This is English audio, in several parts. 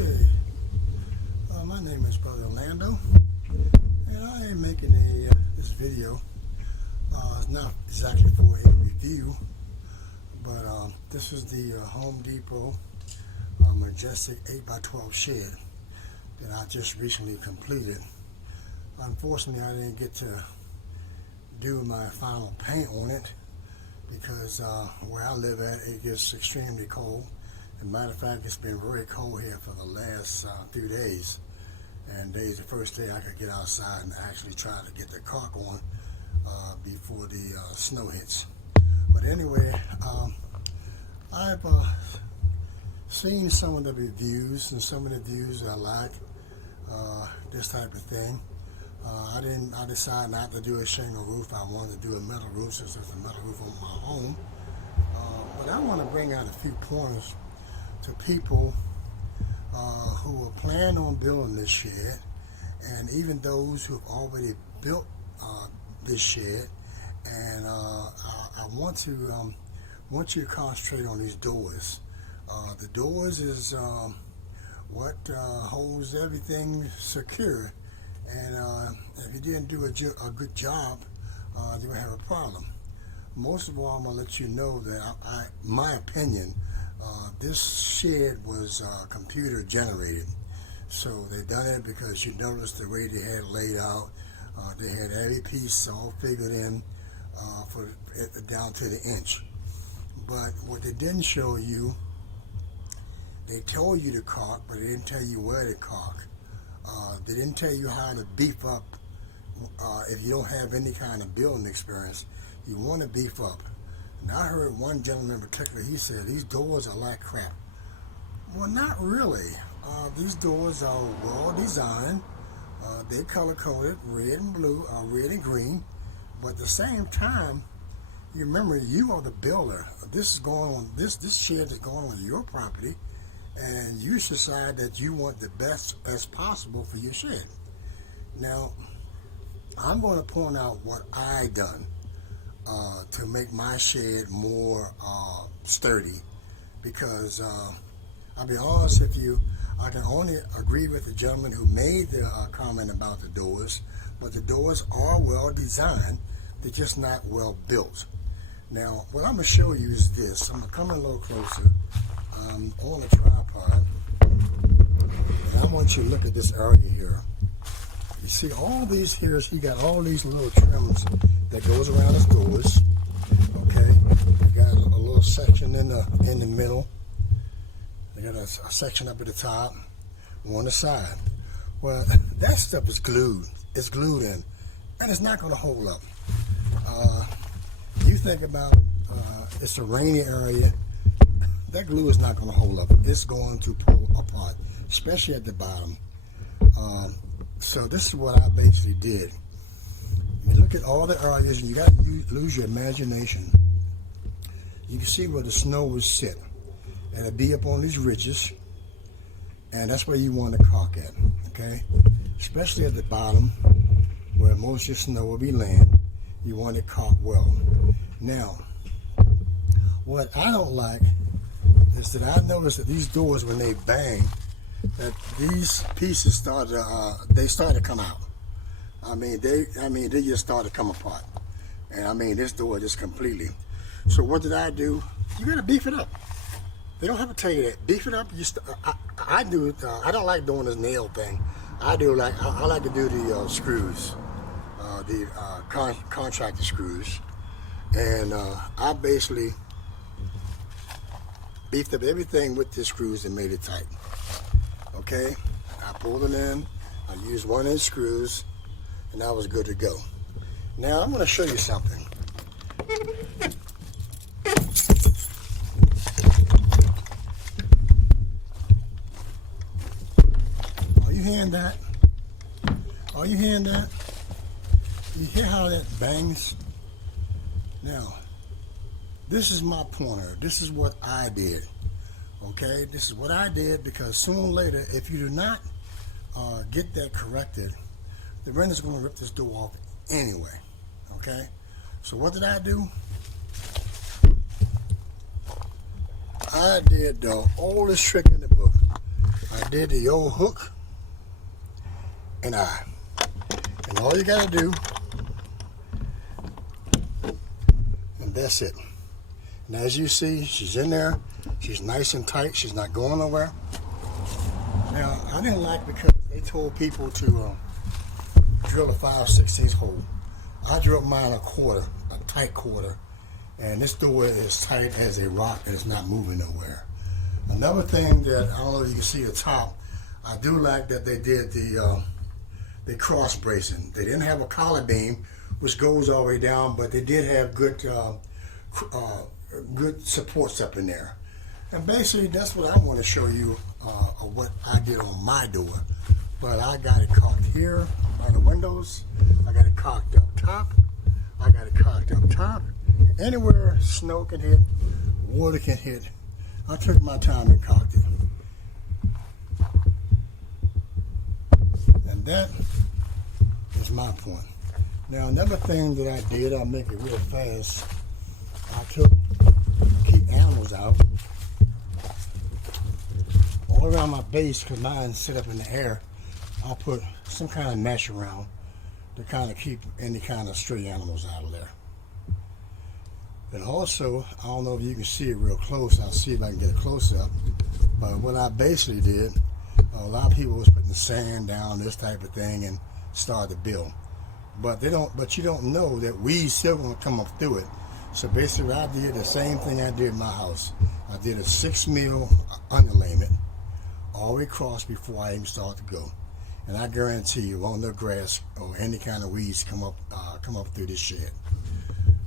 Okay, my name is Brother Orlando, and I am making this video. It's not exactly for a review, but this is the Home Depot Majestic 8x12 shed that I just recently completed. Unfortunately, I didn't get to do my final paint on it because where I live at, it gets extremely cold. As a matter of fact, it's been very cold here for the last few days. And today's the first day I could get outside and actually try to get the caulk on before the snow hits. But anyway, I've seen some of the reviews, and some of the views I like this type of thing. I decided not to do a shingle roof. I wanted to do a metal roof since there's a metal roof on my home. But I want to bring out a few pointers to people who are planning on building this shed, and even those who have already built this shed. And I want you to concentrate on these doors. The doors is what holds everything secure, and if you didn't do a good job, you're gonna have a problem. Most of all, I'm gonna let you know that my opinion, this shed was computer generated. So they done it because you noticed the way they had it laid out. They had every piece all figured in down to the inch. But what they didn't show you, they told you to caulk, but they didn't tell you where to caulk. They didn't tell you how to beef up. If you don't have any kind of building experience, you want to beef up. And I heard one gentleman in particular, he said, these doors are like crap. Well, not really. These doors are well designed. They're color coded, red and blue, red and green. But at the same time, you remember, you are the builder. This is going on. This shed is going on your property, and you decide that you want the best as possible for your shed. Now, I'm going to point out what I done to make my shed more sturdy, because I'll be honest with you, I can only agree with the gentleman who made the comment about the doors, but the doors are well designed, they're just not well built. Now, what I'm going to show you is this. I'm going to come in a little closer on a tripod, and I want you to look at this area here. You see all these here, he got all these little trims that goes around his doors. Okay, they got a little section in the middle. They got a section up at the top, on the side. Well, that stuff is glued. It's glued in, and it's not going to hold up. You think about it's a rainy area. That glue is not going to hold up. It's going to pull apart, especially at the bottom. So this is what I basically did. You look at all the areas, and you got to lose your imagination. You can see where the snow will sit. It'll be up on these ridges, and that's where you want to caulk at, okay? Especially at the bottom, where most of your snow will be laying, you want it caulked well. Now, what I don't like is that I noticed that these doors, when they bang, that these pieces started to come out. They just started to come apart. And this door just completely. So what did I do? You gotta beef it up. They don't have to tell you that. Beef it up. I do it. I don't like doing this nail thing. I like to do the screws, the contractor screws, and I basically beefed up everything with the screws and made it tight. Okay, I pulled it in. I used 1-inch screws, and I was good to go. Now I'm going to show you something. Are you hearing that? Are you hearing that? You hear how that bangs? Now, this is my pointer. This is what I did. Okay, this is what I did, because sooner or later, if you do not get that corrected, the renter's going to rip this door off anyway. Okay, so what did I do? I did the oldest trick in the book. I I did the old hook and eye. And all you gotta do, and that's it. And as you see, she's in there. She's nice and tight. She's not going nowhere. Now, I didn't like because they told people to drill a 5/16 hole. I drilled mine a quarter, a tight quarter. And this door is tight as a rock and it's not moving nowhere. Another thing that, I don't know if you can see the top, I do like that they did the cross bracing. They didn't have a collar beam, which goes all the way down, but they did have good supports up in there. And basically, that's what I want to show you of what I did on my door. But I got it caulked here by the windows. I got it caulked up top. I got it caulked up top. Anywhere snow can hit, water can hit. I took my time and caulked it. And that is my point. Now, another thing that I did, I'll make it real fast. I took, keep animals out, all around my base, because mine sit up in the air. I put some kind of mesh around to kind of keep any kind of stray animals out of there. And also, I don't know if you can see it real close. I'll see if I can get a close up. But what I basically did, a lot of people was putting sand down, this type of thing, and started to build. But you don't know that weeds still gonna come up through it. So basically, I did the same thing I did in my house. I did a 6 mil underlayment all the way across before I even start to go. And I guarantee you, won't no grass or any kind of weeds come up through this shed.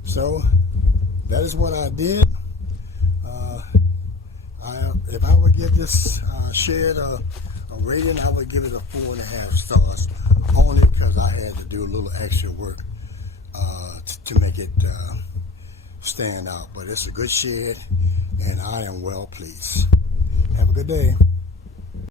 So that is what I did. If I would give this shed a rating, I would give it a 4.5 stars, only because I had to do a little extra work to make it stand out. But it's a good shed, and I am well pleased. Have a good day.